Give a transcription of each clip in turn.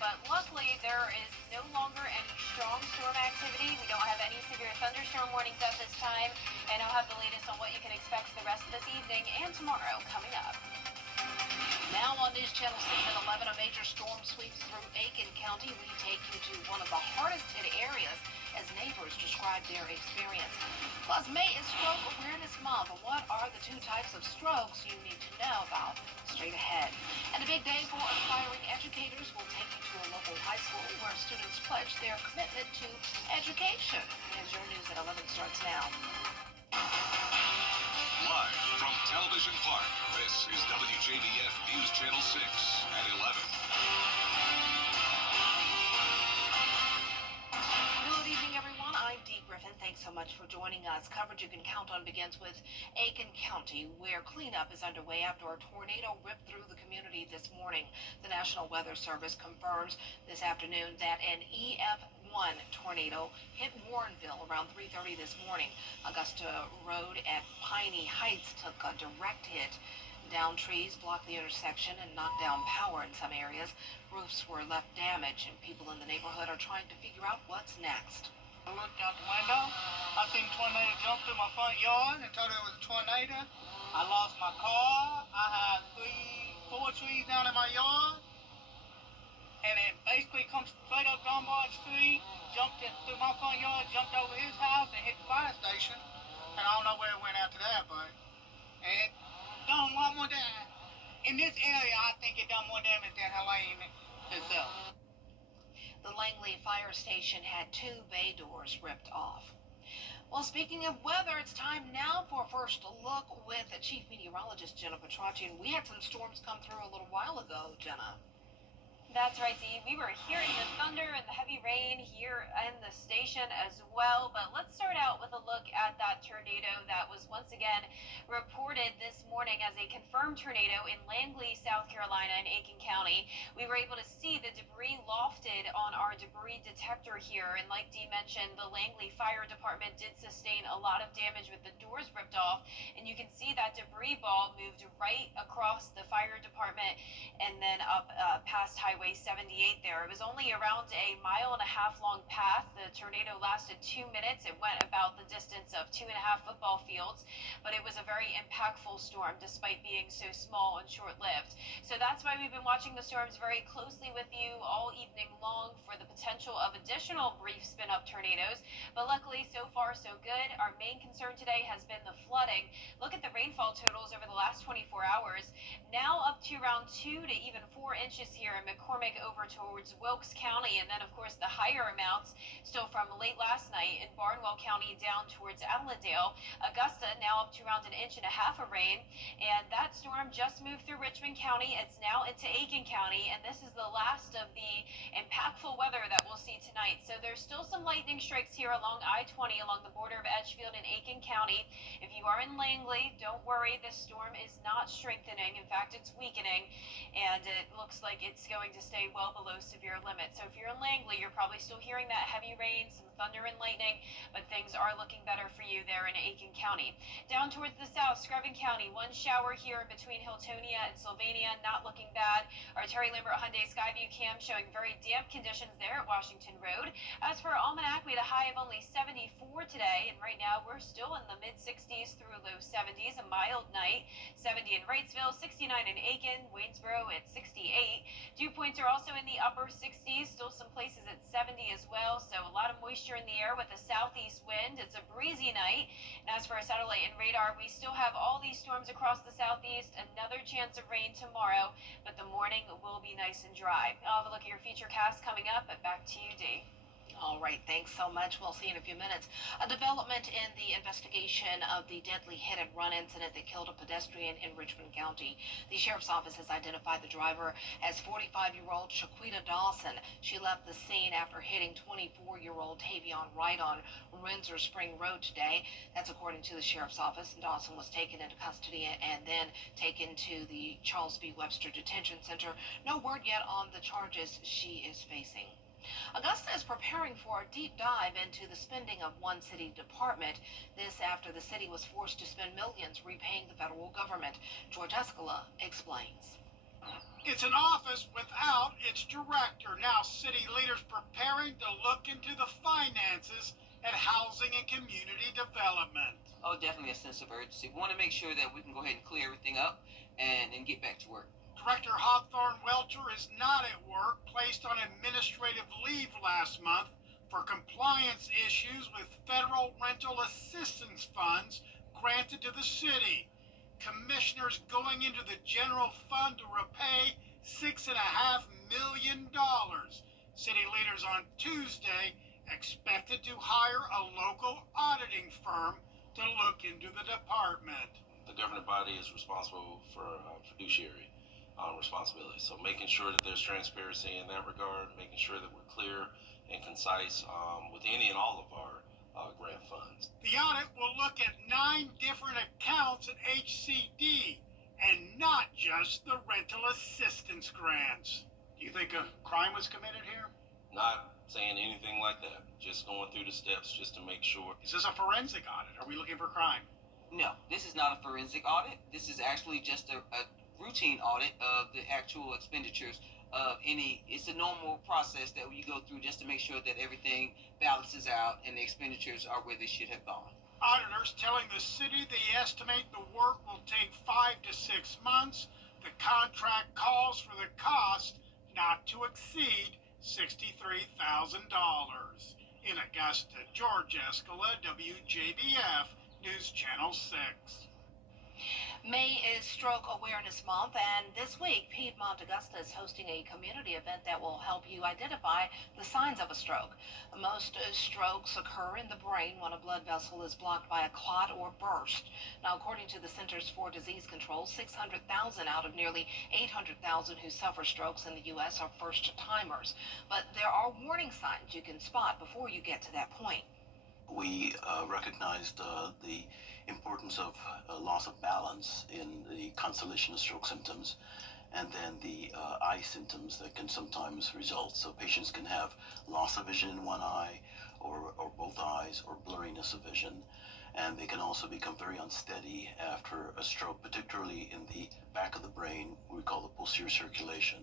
but luckily there is no longer any strong storm activity. We don't have any severe thunderstorm warnings at this time, and I'll have the latest on what you can expect the rest of this evening and tomorrow coming up. Now on News Channel 6 at 11, a major storm sweeps through Aiken County. We take you to one of the hardest hit areas as neighbors describe their experience. Plus, May is Stroke Awareness Month. What are the two types of strokes you need to know about? Straight ahead. And a big day for aspiring educators. We'll take you to a local high school where students pledge their commitment to education. And your news at 11 starts now. Live from Television Park, this is WJBF News Channel 6 at 11. Good evening, everyone. I'm Dee Griffin. Thanks so much for joining us. Coverage you can count on begins with Aiken County, where cleanup is underway after a tornado ripped through the community this morning. The National Weather Service confirms this afternoon that an EF1 tornado hit Warrenville around 3:30 this morning. Augusta Road at Piney Heights took a direct hit. Down trees blocked the intersection and knocked down power in some areas. Roofs were left damaged, and people in the neighborhood are trying to figure out what's next. I looked out the window. I seen a tornado jump through my front yard and thought it was a tornado. I lost my car. I had 4 trees down in my yard. And it basically comes straight up Dunbar Street, jumped in through my front yard, jumped over his house and hit the fire station. And I don't know where it went after that, but it done a lot more damage. In this area, I think it done more damage than Helene itself. The Langley Fire Station had 2 bay doors ripped off. Well, speaking of weather, it's time now for a first look with Chief Meteorologist Jenna Petracci. And we had some storms come through a little while ago, Jenna. That's right, Dee. We were hearing the thunder and the heavy rain here in the station as well. But let's start out with a look at that tornado that was once again reported this morning as a confirmed tornado in Langley, South Carolina, in Aiken County. We were able to see the debris lofted on our debris detector here. And like Dee mentioned, the Langley Fire Department did sustain a lot of damage with the doors ripped off. And you can see that debris ball moved right across the fire department and then up past Highway 78 there. It was only around a 1.5 mile long path. The tornado lasted 2 minutes. It went about the distance of 2.5 football fields, but it was a very impactful storm despite being so small and short-lived. So that's why we've been watching the storms very closely with you all evening long for the potential of additional brief spin-up tornadoes. But luckily, so far, so good. Our main concern today has been the flooding. Look at the rainfall totals over the last 24 hours. Now up to around 2 to even 4 inches here in McCormick over towards Wilkes County, and then of course the higher amounts still from late last night in Barnwell County down towards Allendale. Augusta now up to around 1.5 inches of rain, and that storm just moved through Richmond County. It's now into Aiken County, and this is the last of the impactful weather that we'll see tonight. So there's still some lightning strikes here along I-20 along the border of Edgefield and Aiken County. If you are in Langley, don't worry, this storm is not strengthening. In fact, it's weakening, and it looks like it's going to stay well below severe limits. So if you're in Langley, you're probably still hearing that heavy rain, some thunder and lightning, but things are looking better for you there in Aiken County. Down towards the south, Screven County, 1 shower here between Hiltonia and Sylvania, not looking bad. Our Terry Lambert Hyundai Skyview cam showing very damp conditions there at Washington Road. As for Almanac, we had a high of only 74 today, and right now we're still in the mid-60s through low 70s, a mild night. 70 in Wrightsville, 69 in Aiken, Waynesboro at 68. Dew points are also in the upper 60s, still some places at 70 as well, so a lot of moisture in the air with a southeast wind. It's a breezy night. And as for our satellite and radar, we still have all these storms across the southeast, another chance of rain tomorrow, but the morning will be nice and dry. I'll have a look at your future cast coming up, but back to you, Dee. All right, thanks so much. We'll see you in a few minutes. A development in the investigation of the deadly hit-and-run incident that killed a pedestrian in Richmond County. The sheriff's office has identified the driver as 45-year-old Shaquita Dawson. She left the scene after hitting 24-year-old Tavion Wright on Windsor Spring Road today. That's according to the sheriff's office. Dawson was taken into custody and then taken to the Charles B. Webster Detention Center. No word yet on the charges she is facing. Augusta is preparing for a deep dive into the spending of one city department. This after the city was forced to spend millions repaying the federal government. George Escala explains. It's an office without its director. Now city leaders preparing to look into the finances at housing and community development. Oh, definitely a sense of urgency. We want to make sure that we can go ahead and clear everything up and get back to work. Director Hawthorne Welcher is not at work, placed on administrative leave last month for compliance issues with federal rental assistance funds granted to the city. Commissioners going into the general fund to repay $6.5 million. City leaders on Tuesday expected to hire a local auditing firm to look into the department. The governing body is responsible for fiduciary responsibility. So making sure that there's transparency in that regard, making sure that we're clear and concise with any and all of our grant funds. The audit will look at 9 different accounts at HCD and not just the rental assistance grants. Do you think a crime was committed here? Not saying anything like that, just going through the steps just to make sure. Is this a forensic audit? Are we looking for crime? No, this is not a forensic audit. This is actually just a routine audit of the actual expenditures of any. It's a normal process that you go through just to make sure that everything balances out and the expenditures are where they should have gone. Auditors telling the city they estimate the work will take 5 to 6 months. The contract calls for the cost not to exceed $63,000. In Augusta, George Escala, WJBF, News Channel 6. May is Stroke Awareness Month, and this week, Piedmont Augusta is hosting a community event that will help you identify the signs of a stroke. Most strokes occur in the brain when a blood vessel is blocked by a clot or burst. Now, according to the Centers for Disease Control, 600,000 out of nearly 800,000 who suffer strokes in the U.S. are first-timers. But there are warning signs you can spot before you get to that point. We recognized the importance of loss of balance in the constellation of stroke symptoms, and then the eye symptoms that can sometimes result. So patients can have loss of vision in one eye or both eyes, or blurriness of vision, and they can also become very unsteady after a stroke, particularly in the back of the brain, we call the posterior circulation.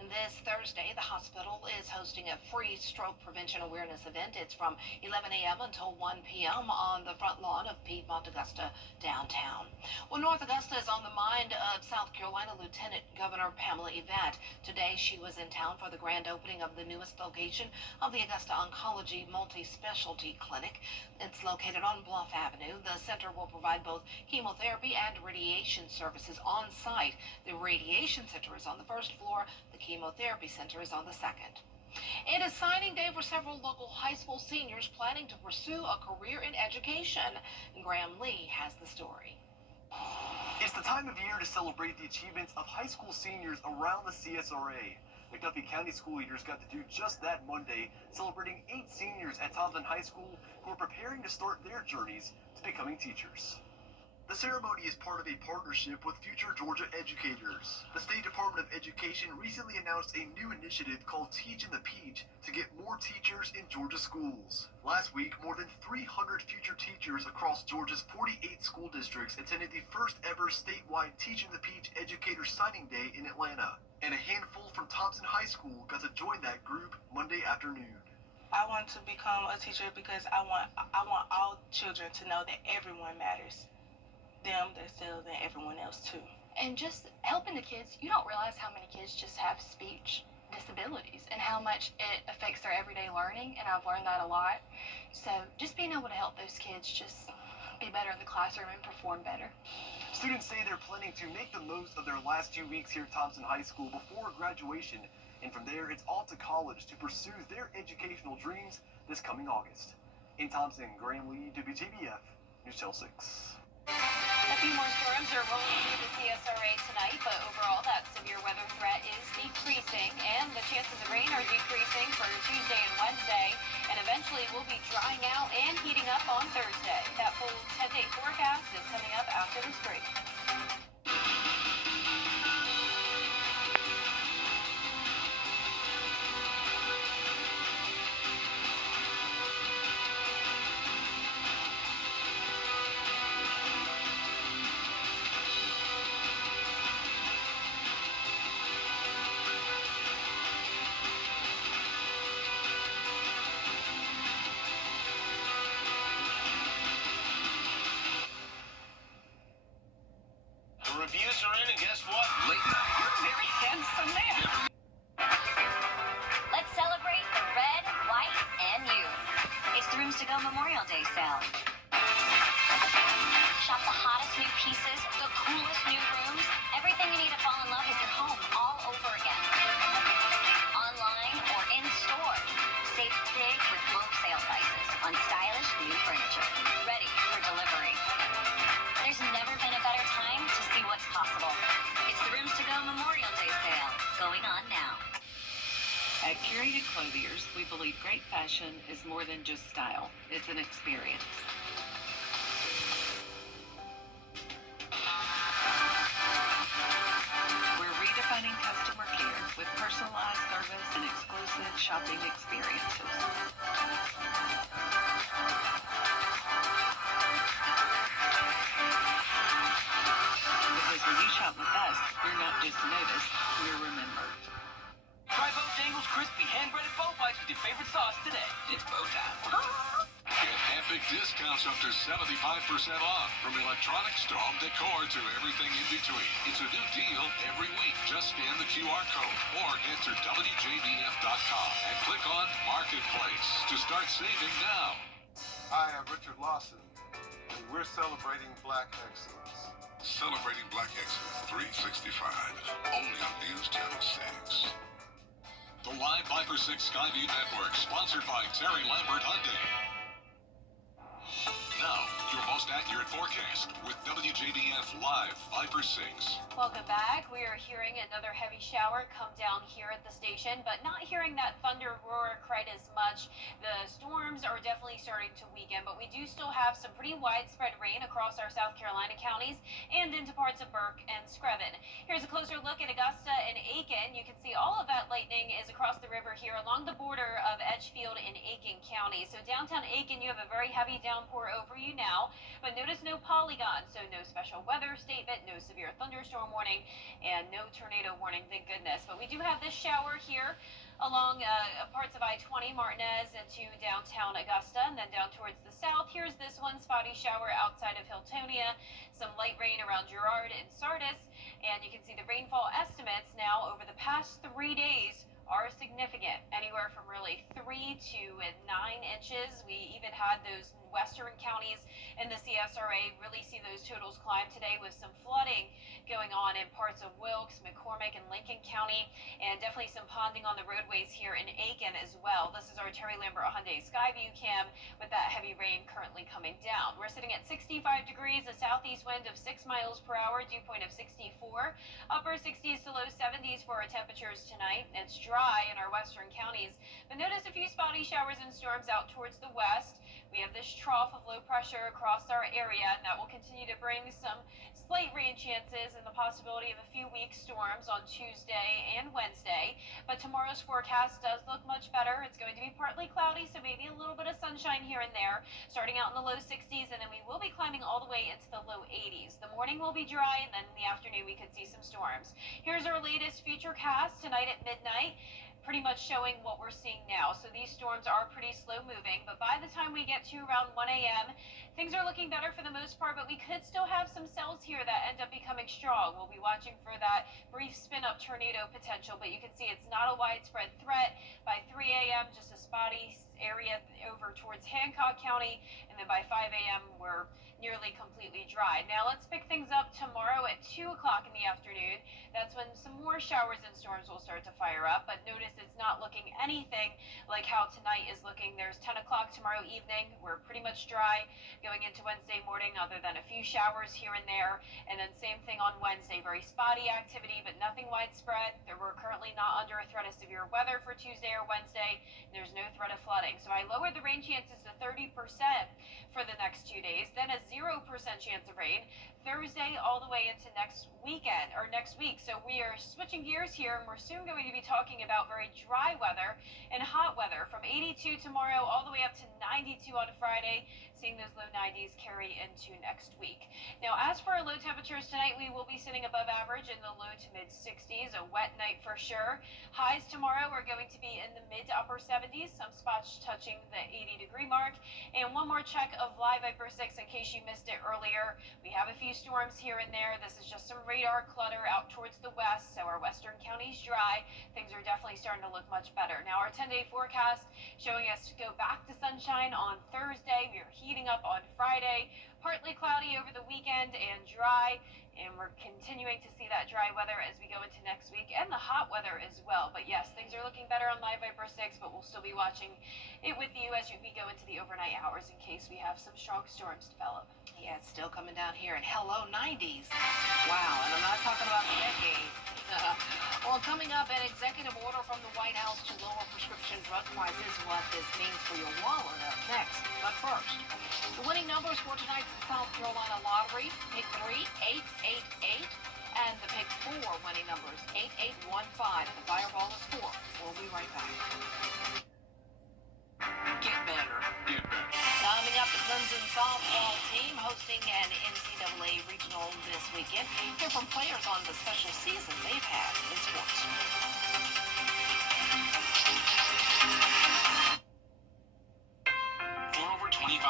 And this Thursday, the hospital is hosting a free stroke prevention awareness event. It's from 11 a.m. until 1 p.m. on the front lawn of Piedmont Augusta downtown. Well, North Augusta is on the mind of South Carolina Lieutenant Governor Pamela Yvette. Today, she was in town for the grand opening of the newest location of the Augusta Oncology Multi-Specialty Clinic. It's located on Bluff Avenue. The center will provide both chemotherapy and radiation services on site. The radiation center is on the first floor. The chemotherapy center is on the second. It is signing day for several local high school seniors planning to pursue a career in education. Graham Lee has the story. It's the time of year to celebrate the achievements of high school seniors around the CSRA. McDuffie County school leaders got to do just that Monday, celebrating 8 seniors at Thompson High School who are preparing to start their journeys to becoming teachers. The ceremony is part of a partnership with Future Georgia Educators. The State Department of Education recently announced a new initiative called Teach in the Peach to get more teachers in Georgia schools. Last week, more than 300 future teachers across Georgia's 48 school districts attended the first ever statewide Teach in the Peach Educator Signing Day in Atlanta. And a handful from Thompson High School got to join that group Monday afternoon. I want to become a teacher because I want all children to know that everyone matters. Them, themselves, and everyone else too. And just helping the kids, you don't realize how many kids just have speech disabilities and how much it affects their everyday learning, and I've learned that a lot. So just being able to help those kids just be better in the classroom and perform better. Students say they're planning to make the most of their last 2 weeks here at Thompson High School before graduation, and from there it's off to college to pursue their educational dreams this coming August. In Thompson, Graham Lee, WJBF, News Channel 6. A few more storms are rolling through the CSRA tonight, but overall that severe weather threat is decreasing, and the chances of rain are decreasing for Tuesday and Wednesday, and eventually will be drying out and heating up on Thursday. That full 10-day forecast is coming up after this break. Rooms to Go Memorial Day sale. Shop the hottest new pieces, the coolest new rooms, everything you need to fall in love with your home all over again. Online or in store. Save big with low sale prices on stylish new furniture. Ready for delivery. There's never been a better time to see what's possible. It's the Rooms to Go Memorial Day sale going on now. At Curated Clothiers, we believe great fashion is more than just style. It's an experience. We're redefining customer care with personalized service and exclusive shopping experiences. Because when you shop with us, you're not just noticed, you're remembered. Try Bojangles crispy hand-breaded bow bites with your favorite sauce today. It's bow time. Get epic discounts up to 75% off, from electronics to home decor to everything in between. It's a new deal every week. Just scan the QR code or enter WJBF.com and click on Marketplace to start saving now. Hi, I'm Richard Lawson, and we're celebrating Black Excellence. Celebrating Black Excellence 365, only on News Channel 6. The Live 5 for 6 Skyview Network, sponsored by Terry Lambert Hyundai. Now, your most accurate forecast with WJBF Live 5 for 6. Welcome back. We are hearing another heavy shower come down here at the station, but not hearing that thunder roar quite as much. The storms are definitely starting to weaken, but we do still have some pretty widespread rain across our South Carolina counties and into parts of Burke and Screven. Here's a closer look at Augusta and Aiken. You can see all of that lightning is across the river here along the border of Edgefield and Aiken County. So downtown Aiken, you have a very heavy downpour over you now, but notice no polygon, so no special weather statement, no severe thunderstorm warning, and no tornado warning, thank goodness. But we do have this shower here along parts of I-20, Martinez, into downtown Augusta, and then down towards the south. Here's this one spotty shower outside of Hiltonia, some light rain around Girard and Sardis, and you can see the rainfall estimates now over the past 3 days are significant, anywhere from really 3 to 9 inches. We even had those western counties in the CSRA really see those totals climb today, with some flooding going on in parts of Wilkes, McCormick, and Lincoln County, and definitely some ponding on the roadways here in Aiken as well. This is our Terry Lambert Hyundai Skyview cam with that heavy rain currently coming down. We're sitting at 65 degrees, a southeast wind of 6 miles per hour, dew point of 64, upper 60s to low 70s for our temperatures tonight. It's dry in our western counties, but notice a few spotty showers and storms out towards the west. We have this trough of low pressure across our area, and that will continue to bring some slight rain chances and the possibility of a few weak storms on Tuesday and Wednesday. But tomorrow's forecast does look much better. It's going to be partly cloudy, so maybe a little bit of sunshine here and there, starting out in the low 60s, and then we will be climbing all the way into the low 80s. The morning will be dry, and then in the afternoon we could see some storms. Here's our latest futurecast tonight at midnight, pretty much showing what we're seeing now. So these storms are pretty slow moving, but by the time we get to around 1 a.m., things are looking better for the most part, but we could still have some cells here that end up becoming strong. We'll be watching for that brief spin-up tornado potential, but you can see it's not a widespread threat. By 3 a.m., just a spotty area over towards Hancock County, and then by 5 a.m., we're nearly completely dry. Now let's pick things up tomorrow at 2 o'clock in the afternoon. That's when some more showers and storms will start to fire up, but notice it's not looking anything like how tonight is looking. There's 10 o'clock tomorrow evening. We're pretty much dry going into Wednesday morning, other than a few showers here and there, and then same thing on Wednesday. Very spotty activity, but nothing widespread. We're currently not under a threat of severe weather for Tuesday or Wednesday. There's no threat of flooding. So I lowered the rain chances to 30% for the next 2 days, then a 0% chance of rain Thursday all the way into next weekend or next week. So we are switching gears here, and we're soon going to be talking about very dry weather and hot weather, from 82 tomorrow all the way up to 92 on Friday. seeing those low 90s carry into next week. Now, as for our low temperatures tonight, we will be sitting above average in the low to mid 60s. A wet night for sure. Highs tomorrow are going to be in the mid to upper 70s, some spots touching the 80-degree mark. And one more check of live Viper 6 in case you missed it earlier. We have a few storms here and there. This is just some radar clutter out towards the west, so our western counties dry. Things are definitely starting to look much better. Now, our 10-day forecast showing us to go back to sunshine on Thursday. We are heating up on Friday. Partly cloudy over the weekend and dry. And we're continuing to see that dry weather as we go into next week and the hot weather as well. But yes, things are looking better on Live Viper 6, but we'll still be watching it with you as we go into the overnight hours in case we have some strong storms develop. Yeah, it's still coming down here, and hello 90s. Wow, and I'm not talking about the decade. Well, coming up, an executive order from the White House to lower prescription drug prices, what this means for your wallet up next. But first, the winning numbers for tonight's South Carolina lottery, pick 3, 888, and the pick 4 winning numbers, 8815. The fireball is 4. We'll be right back. Get better. Get better. Coming up, the Clemson softball team hosting an NCAA regional this weekend. Hear from players on the special season they've had in sports.